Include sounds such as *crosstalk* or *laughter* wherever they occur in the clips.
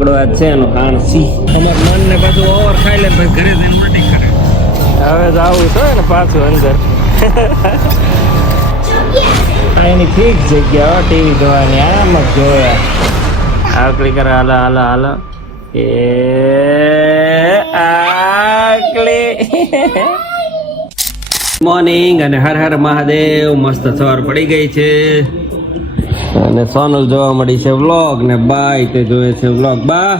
રમકડો આ છે એનું ખાણ સી. અમાર મન ને પાછું ઓવર ખાઈ લે પછી ઘરે જઈને મટી કરે. હવે જ આવું તો ને પાછું અંદર. આ એની ફિક્સ જગ્યા ટીવી જોવાની. આમ જ જોયા. આકલી કરે હાલો હાલો હાલો. એ આકલી. મોર્નિંગ અને હર હર મહાદેવ. મસ્ત સવાર પડી ગઈ છે. અને સોનલ જોવા મળી છે વ્લોગ ને બાય તે જોયે છે વ્લોગ બા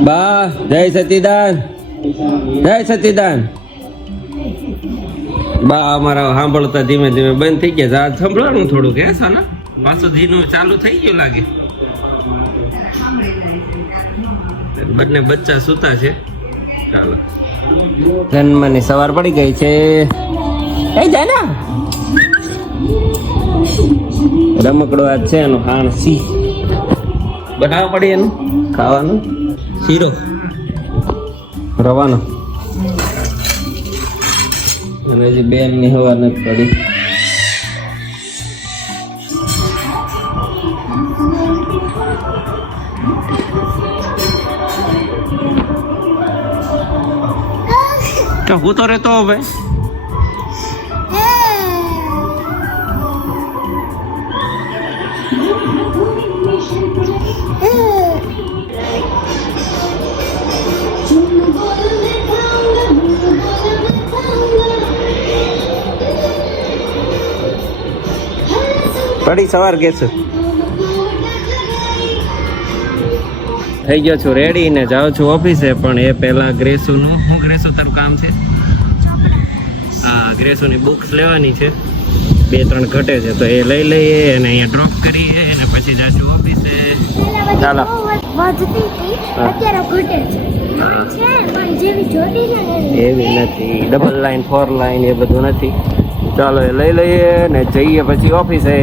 બા, જય સતીદાન જય સતીદાન બા, અમારા સાંભળતા ધીમે ધીમે બંધ થઈ ગયા આ સંભળાણું થોડુંક હે સોના પાછું ધીનું ચાલુ થઈ ગયું લાગે. બંને બચ્ચા સૂતા છે. ચાલો. જન્મની સવાર પડી ગઈ છે. એ જાય રમકડો આ છે એનું હાણ સી. બનાવવા પડી એનું? ખાવાનું? શીરો. રવાનો. અને હજી બેનની હવા નથી પડી. હું તો રહેતો હવે પડી સવાર કેસ થઈ ગયો છું રેડી ને જાઉં છું ઓફિસે પણ એ પહેલા ગ્રેસુનું શું ગ્રેસુ તારું કામ છે? હા ગ્રેસુની બુક્સ લેવાની છે. બે ત્રણ ઘટે છે તો એ લઈ લઈએ અને અહીંયા ડ્રોપ કરીએ અને પછી જાશું ઓફિસે ચાલો. વધતી હતી હા. અત્યારે ઘટે છે. હા. છે પણ જેવી જોતી છે ને એવી. એવી નથી. ડબલ લાઈન ફોર લાઈન એ બધું નથી. ચાલો એ લઈ લઈએ ને જઈએ પછી ઓફિસે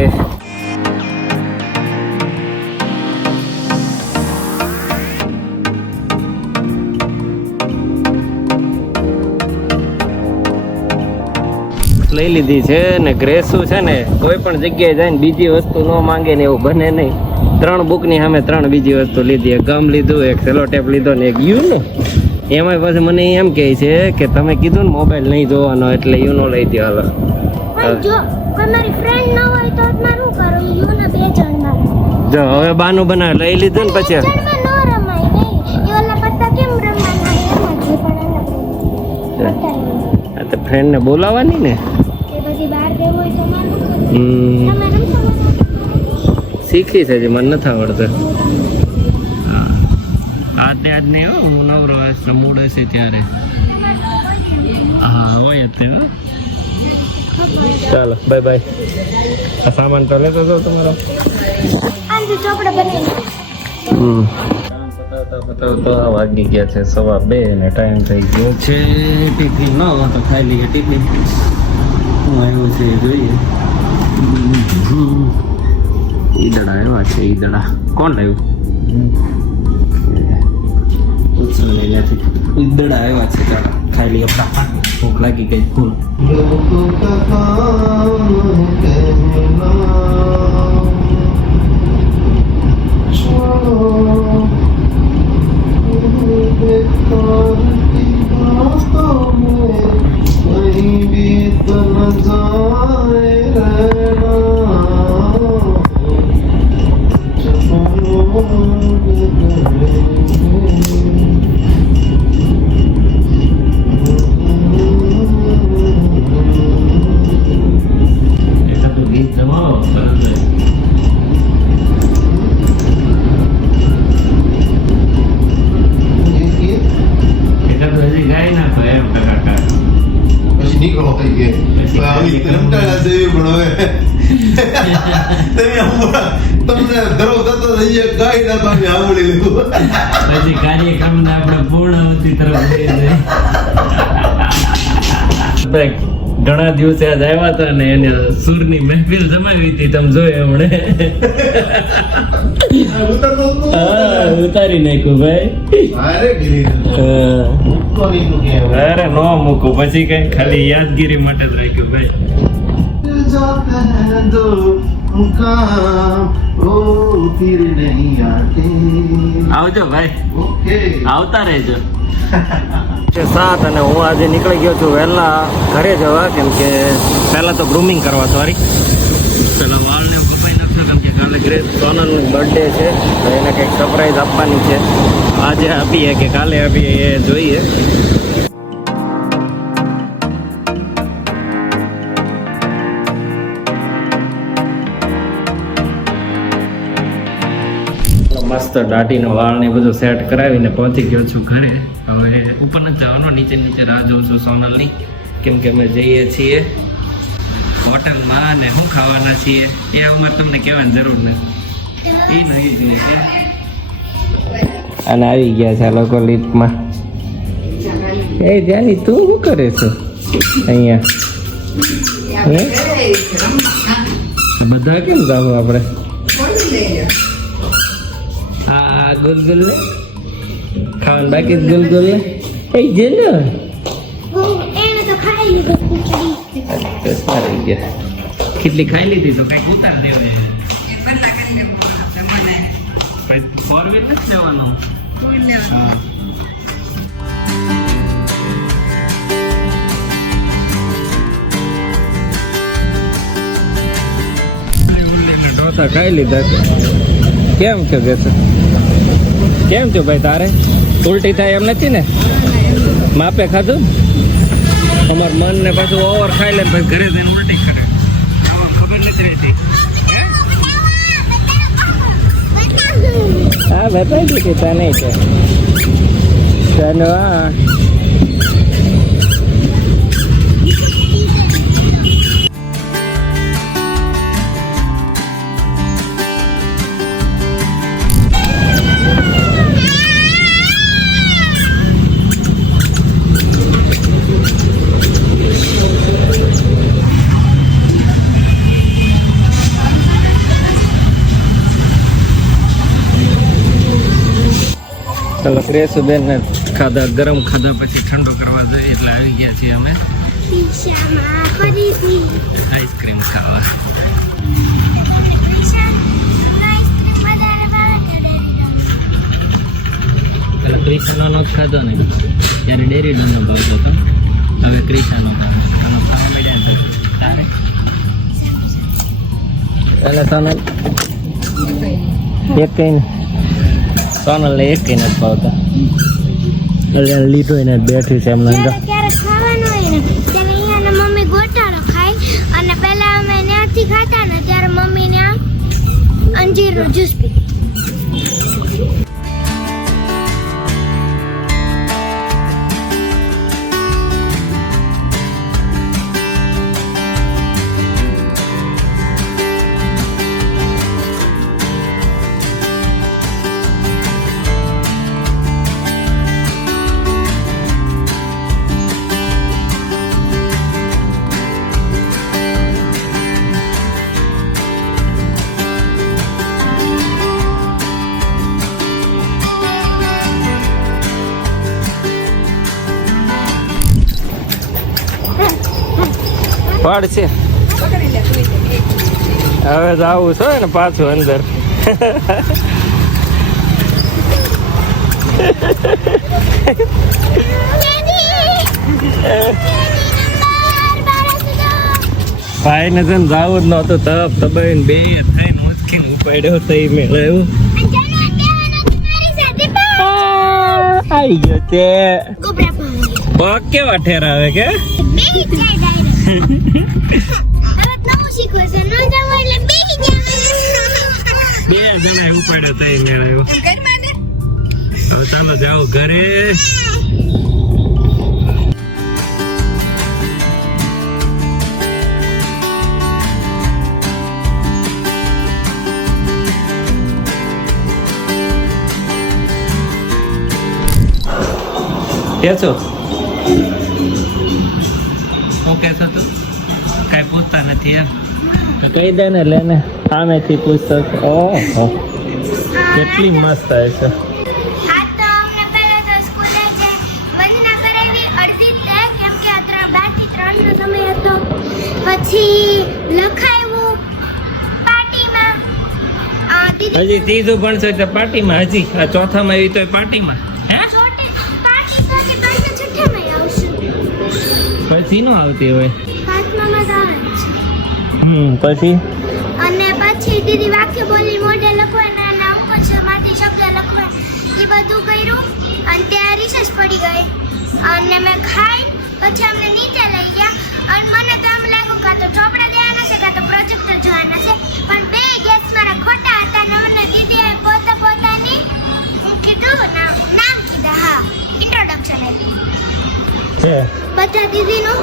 લઈ લીધી છે ને ગ્રેસુ છે ને કોઈ પણ જગ્યાએ જાય ને બીજી વસ્તુ ન માંગે ને એવું બને નહીં. ત્રણ બુકની સામે ત્રણ બીજી વસ્તુ લીધી. એક ગમ લીધું એક સેલો ટેપ લીધો ને એક યુનો એમાં પછી મને એમ કહે છે કે તમે કીધું ને મોબાઈલ નહીં જોવાનો એટલે યુનો લઈ દો હાલો. જો હવે બાનું બનાવે લઈ લીધું ને પછી. ફ્રેન્ડને બોલાવવાની ને? શીખી છે જે મને નથી આવડતું. હા. આ તે આજ નહીં હો નવરો હશે મૂડ હશે ત્યારે. હા હોય જ તે ચાલો બાય બાય આ સામાન તો લેતો હતો તમારો. હમ. આ વાગી ગયા છે સવા બે ને ટાઈમ થઈ ગયો છે. ટિફિન ન તો ખાઈ લઈએ ટિફિન. ઈદડા આવ્યા છે ઈદડા કોણ લાવ્યું ઉત્સવની નથી ઈદડા આવ્યા છે ચાલો ખાઈ લઈએ ફટાફટ ભૂખ લાગી ગઈ ફૂલ don't નીકળો ગયે આવી કંટાળા જેવી પણ હવે તમે તમને ધરો થતો જાય કાંઈ ના તમે સાંભળી લીધું પછી કાર્યક્રમને આપણે પૂર્ણાવતી તરફ જઈએ. ઘણા દિવસે આજ આવ્યા હતા ને એને સુરની મહેફિલ જમાવી હતી તમે જોયે હમણે. હા ઉતારી નાખ્યું ભાઈ અરે અરે નો મૂકું પછી કઈ ખાલી યાદગીરી માટે જ રાખ્યું ભાઈ. આવજો ભાઈ. આવતા રહેજો. *laughs* સાત અને હું આજે નીકળી ગયો છું વહેલા ઘરે જવા કેમ કે પહેલાં તો ગ્રૂમિંગ કરવા સોરી પેલા વાળને કે ગ્રેસ સોનલનો બર્થડે છે. તો એને કંઈક સરપ્રાઈઝ આપવાની છે. આજે આપીએ કે કાલે આપીએ એ જોઈએ. મસ્ત દાઢીનો વાળ ને બધું સેટ કરાવીને પહોંચી ગયો છું ઘરે. હવે ઉપર નથી જવાનો નીચે નીચે રાહ જોઉં છું સોનલની. કેમ કે અમે જઈએ છીએ. હોટલમાં ને શું ખાવાના છીએ, એ અમારે તમને કહેવાની જરૂર નથી. એ નહીં જોઈએ અને આવી ગયા છે લોકો લિફ્ટમાં એ જાની તું શું કરે છે અહીંયા? બધા કેમ જાવ આપણે? આ ગુલગુલ ખાવાનું બાકી જ ગુલગુલ્લે એ જે ગયા કેટલી ખાઈ લીધી તો કંઈક ઉતાર લીધા કેમ છે કેમ છો ભાઈ તારે? ઉલટી થાય એમ નથી ને? માપે ખાધું? અમાર મન ને પાછું ઓવર ખાઈ લે પછી ઘરે જઈને ઉલટી કરે. આમાં ખબર નથી રહેતી. હા? બતાવી દીધી તને છે તને હા ફ્રેશ બેન ને ખાધા ગરમ ખાધા પછી ઠંડો કરવા જોઈએ એટલે આવી ગયા છીએ અમે. આઈસ્ક્રીમ ખાવા. ક્રિશાનો જ ખાધો ને. ત્યારે ડેરી ડોનો ભાવતો હતો. હવે ક્રિશાનો. આનો ખાવા મળ્યા ને તારે? એટલે તને. એક કઈ સોનલ એક કઈ નથી ભાવતા એટલે લીધો એને બેઠી છે એમને અંદર મમ્મી ગોટાળો ખાય, અને પહેલા અમે ત્યાંથી ખાતા ને, ત્યારે મમ્મી ત્યાં અંજીરનો જ્યુસ પી પડ છે હવે જવું છે ને પાછું અંદર. ભાઈ ને જેમ જવું જ નહોતું. તપ તબાઈને બે થઈને ઉચકીને ઉપાડ્યો તો એ મેળવ્યું આવી ગયો પાણી પગ કેવા ઠેરાવે કે? છે. બે જણા ઉપાડ્યો તો એ મેળવ્યો હવે ચાલો જાઓ ઘરે કેસો શું કહેશો તું? કઈ પૂછતા નથી એમ. તો કહી દે ને લેને સામેથી પૂછતો ઓહો કેટલી મસ્ત આવે છે. લે નો પછી લખાયું દીદી હજી ત્રીજું ભણશે એટલે પાર્ટીમાં હજી. આ ચોથામાં એવી તો પાર્ટીમાં. પછી નો આવતી હોય. હમ પછી? અને પછી દીદી વાક્ય બોલી મોઢે લખવાના અને અમુકમાંથી શબ્દ લખો એ બધું કર્યું અને ત્યાં રિસર્ચ પડી ગઈ. અને મેં ખાઈ પછી અમને નીચે લઈ ગયા. અને મને તો એમ લાગ્યું કાં તો ચોપડા દેવાના છે કાં તો પ્રોજેક્ટર જોવાના છે. પણ બે ગેસ મારા ખોટા હતા અને મને દીદીએ પોતે પોતાની કીધું નામ નામ કીધા હા ઇન્ટ્રોડક્શન આપ્યું બધા દીદીનું?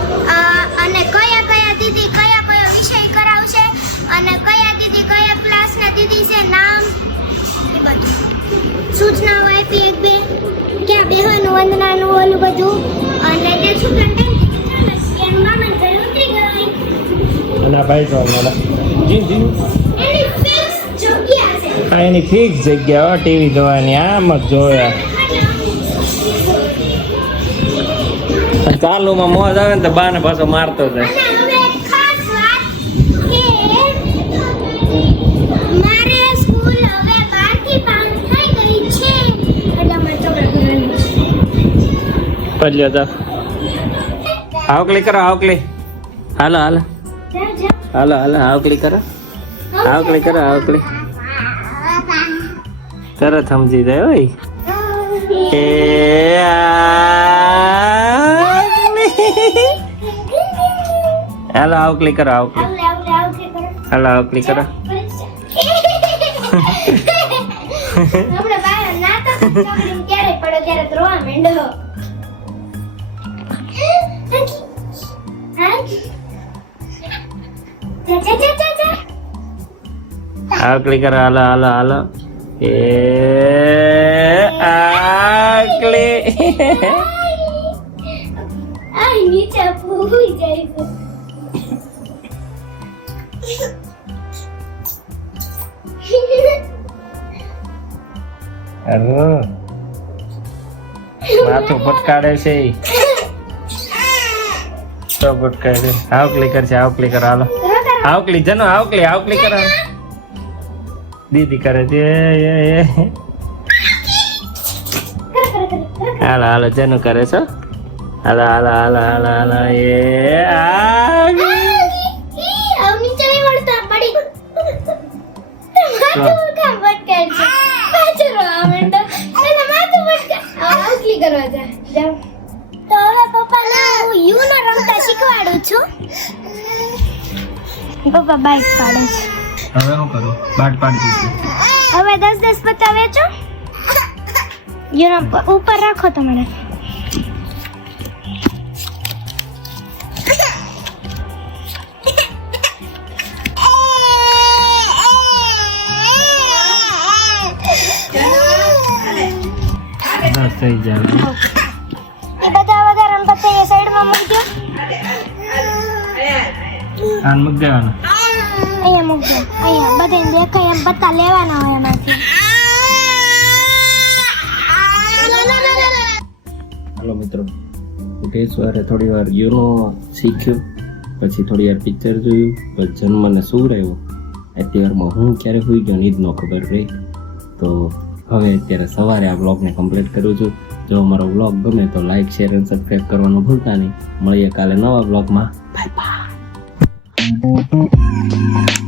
અને કયા કયા દીદી કયા કયો વિષય કરાવશે? અને કયા દીદી કયા ક્લાસના દીદી છે? નામ? એ બધું. સૂચનાઓ આપી એક બે. ક્યાં બેહવાનું વંદનાનું ઓલું બધું. અને તે શું આ ભાઈ તો જી જી. એની ફિક્સ જગ્યા છે. એની ફિક્સ જગ્યા ટીવી જોવાની. આમ જ જોયા. અને ચાલુમાં મોજ આવે ને તો બાને પાછો મારતો જાય. પડ્યો તો આવકલી કરો આવકલી હાલો હાલો. હાલો હાલો આવકલી કરો. આવકલી કરો આવકલી તરત સમજી જાય એ આવકલી. તો રોવા માંડો. હાજી. જા, જા, જા, જા, જા. આવકલી કરો હાલો હાલો હાલો એ આવકલી આય માથું ફટકાડે છે. તો ફટકાડે આવકલી કરશે આવકલી કરો. હાલો. આવકલી જનો આવકલી આવકલી કરો. દીદી કરે છે. એ, એ. હાલો હાલો જનું કરે છો. હાલો હાલો હાલો હાલો હાલો. એ આવકલી. પપ્પા બાઈક પાડે છે. હવે હું કરું? બાટ પાડી દીધું હવે દસ દસ પત્તા વેચો યુનો ઉપર રાખો તમારે. થઈ જાય. આન મૂક દેવાનું અહીંયા મૂકજો. અહીંયા બધાને દેખાય એમ પત્તા લેવાના હોય એમાંથી. હાલો મિત્રો સવારે થોડી વાર યુનો શીખ્યો પછી થોડી વાર પિક્ચર જોયું પછી જન્મને શું રહ્યો? અત્યારમાં હું ક્યારે હોઈ ગયો ને એ જ ન ખબર રહી. તો હવે અત્યારે સવારે આ બ્લોગને કમ્પ્લીટ કરું છું. જો અમારો બ્લોગ ગમે તો લાઈક શેર અને સબસ્ક્રાઈબ કરવાનું ભૂલતા નહીં. મળીએ કાલે નવા બ્લોગમાં બાય બાય Mm-hmm.